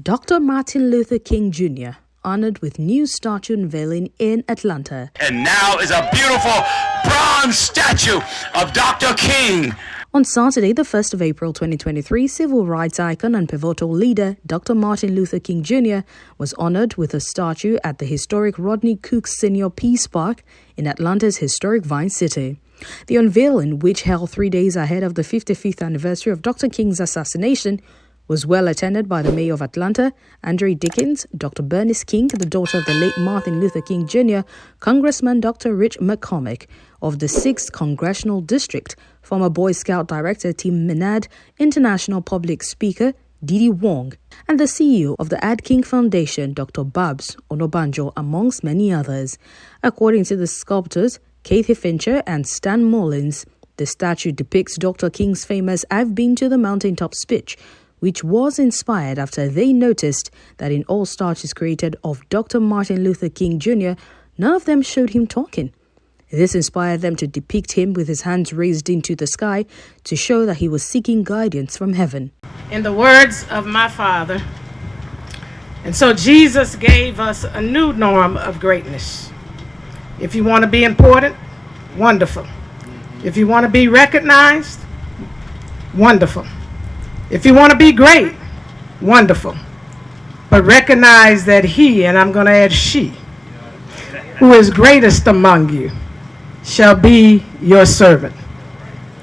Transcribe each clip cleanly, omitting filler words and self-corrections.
Dr. Martin Luther King Jr. honored with new statue unveiling in Atlanta. And now is a beautiful bronze statue of Dr. King. On Saturday, the 1st of April 2023, civil rights icon and pivotal leader Dr. Martin Luther King Jr. was honored with a statue at the historic Rodney Cook Sr. Peace Park in Atlanta's historic Vine City. The unveiling, which held 3 days ahead of the 55th anniversary of Dr. King's assassination, was well attended by the mayor of Atlanta, Andre Dickens, Dr. Bernice King, the daughter of the late Martin Luther King Jr., Congressman Dr. Rich McCormick of the 6th Congressional District, former Boy Scout Director Tim Minad, international public speaker Didi Wong, and the CEO of the Ad King Foundation, Dr. Babs Onobanjo, amongst many others. According to the sculptors, Kathy Fincher and Stan Mullins, the statue depicts Dr. King's famous "I've been to the mountaintop" speech, which was inspired after they noticed that in all statues created of Dr. Martin Luther King Jr., none of them showed him talking. This inspired them to depict him with his hands raised into the sky to show that he was seeking guidance from heaven. In the words of my father, and so Jesus gave us a new norm of greatness. If you want to be important, wonderful. If you want to be recognized, wonderful. If you want to be great, wonderful. But recognize that he, and I'm going to add she, who is greatest among you, shall be your servant.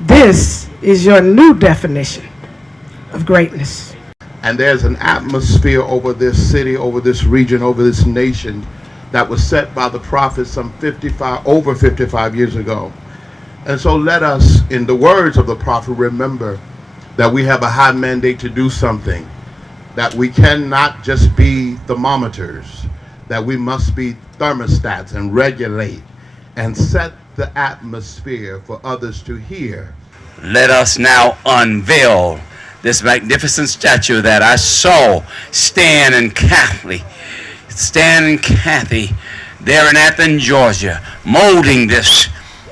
This is your new definition of greatness. And there's an atmosphere over this city, over this region, over this nation that was set by the prophets over 55 years ago. And so let us, in the words of the prophet, remember that we have a high mandate to do something, that we cannot just be thermometers, that we must be thermostats and regulate and set the atmosphere for others to hear. Let us now unveil this magnificent statue that I saw Stan and Kathy there in Athens, Georgia, molding this,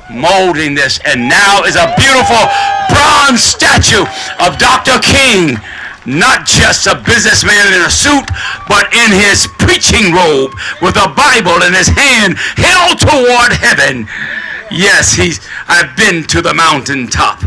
and now is a beautiful bronze statue of Dr. King, not just a businessman in a suit, but in his preaching robe with a Bible in his hand held toward heaven. Yes, I've been to the mountaintop.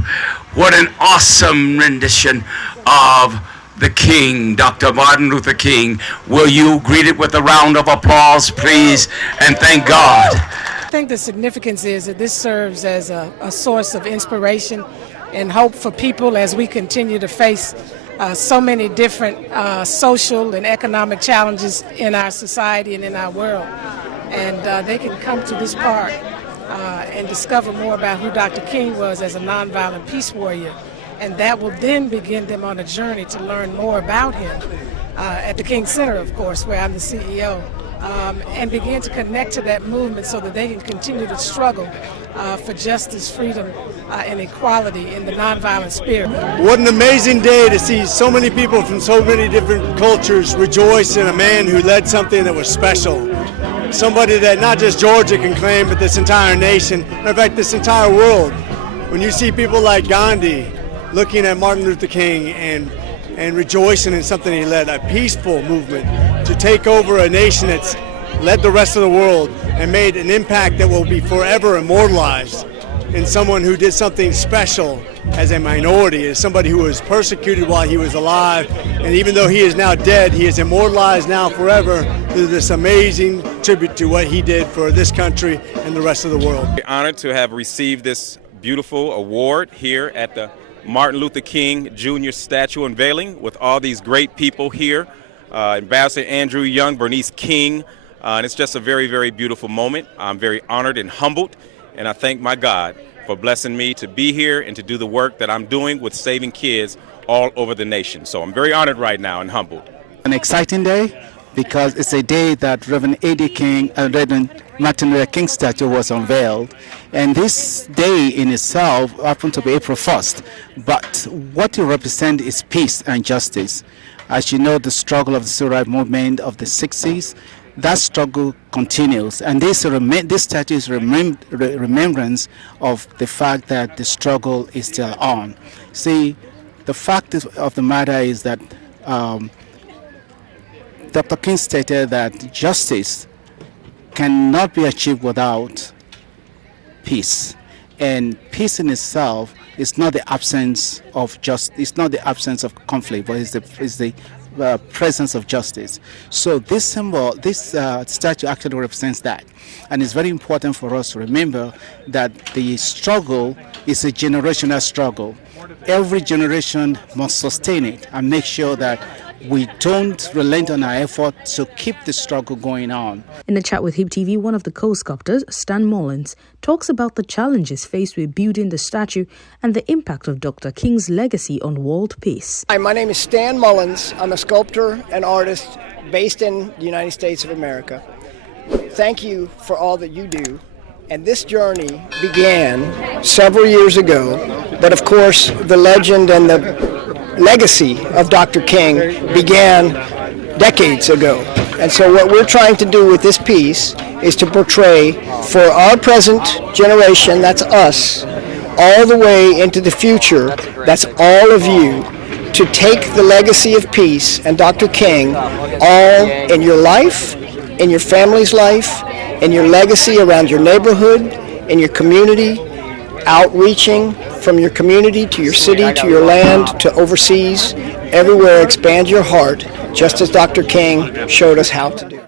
What an awesome rendition of the King, Dr. Martin Luther King. Will you greet it with a round of applause, please, and thank God. I think the significance is that this serves as a source of inspiration and hope for people as we continue to face so many different social and economic challenges in our society and in our world. And they can come to this park and discover more about who Dr. King was as a nonviolent peace warrior. And that will then begin them on a journey to learn more about him at the King Center, of course, where I'm the CEO. And begin to connect to that movement so that they can continue to struggle for justice, freedom, and equality in the nonviolent spirit. What an amazing day to see so many people from so many different cultures rejoice in a man who led something that was special. Somebody that not just Georgia can claim, but this entire nation, in fact, this entire world. When you see people like Gandhi looking at Martin Luther King and rejoicing in something he led, a peaceful movement to take over a nation that's led the rest of the world and made an impact that will be forever immortalized in someone who did something special as a minority, as somebody who was persecuted while he was alive, and even though he is now dead, he is immortalized now forever through this amazing tribute to what he did for this country and the rest of the world. We're honored to have received this beautiful award here at the Martin Luther King Jr. statue unveiling with all these great people here. Ambassador Andrew Young, Bernice King, and it's just a very, very beautiful moment. I'm very honored and humbled, and I thank my God for blessing me to be here and to do the work that I'm doing with saving kids all over the nation. So I'm very honored right now and humbled. An exciting day because it's a day that Reverend A.D. King and Reverend Martin Luther King statue was unveiled. And this day in itself happened to be April 1st. But what it represents is peace and justice. As you know, the struggle of the civil rights movement of the 60s, that struggle continues. And this statue is remembrance of the fact that the struggle is still on. See, the fact of the matter is that Dr. King stated that justice cannot be achieved without peace. And peace in itself is not the absence of it's not the absence of conflict, but it's the presence of justice. So this symbol, this statue actually represents that. And it's very important for us to remember that the struggle is a generational struggle. Every generation must sustain it and make sure that we don't relent on our effort to keep the struggle going on. In a chat with HIPTV, one of the co-sculptors, Stan Mullins, talks about the challenges faced with building the statue and the impact of Dr. King's legacy on world peace. Hi, my name is Stan Mullins. I'm a sculptor and artist based in the United States of America. Thank you for all that you do. And this journey began several years ago, but of course the legend and the legacy of Dr. King began decades ago. And so what we're trying to do with this piece is to portray for our present generation, that's us, all the way into the future, that's all of you, to take the legacy of peace and Dr. King all in your life, in your family's life, in your legacy around your neighborhood, in your community, outreaching from your community to your city, to your land, to overseas, everywhere expand your heart, just as Dr. King showed us how to do.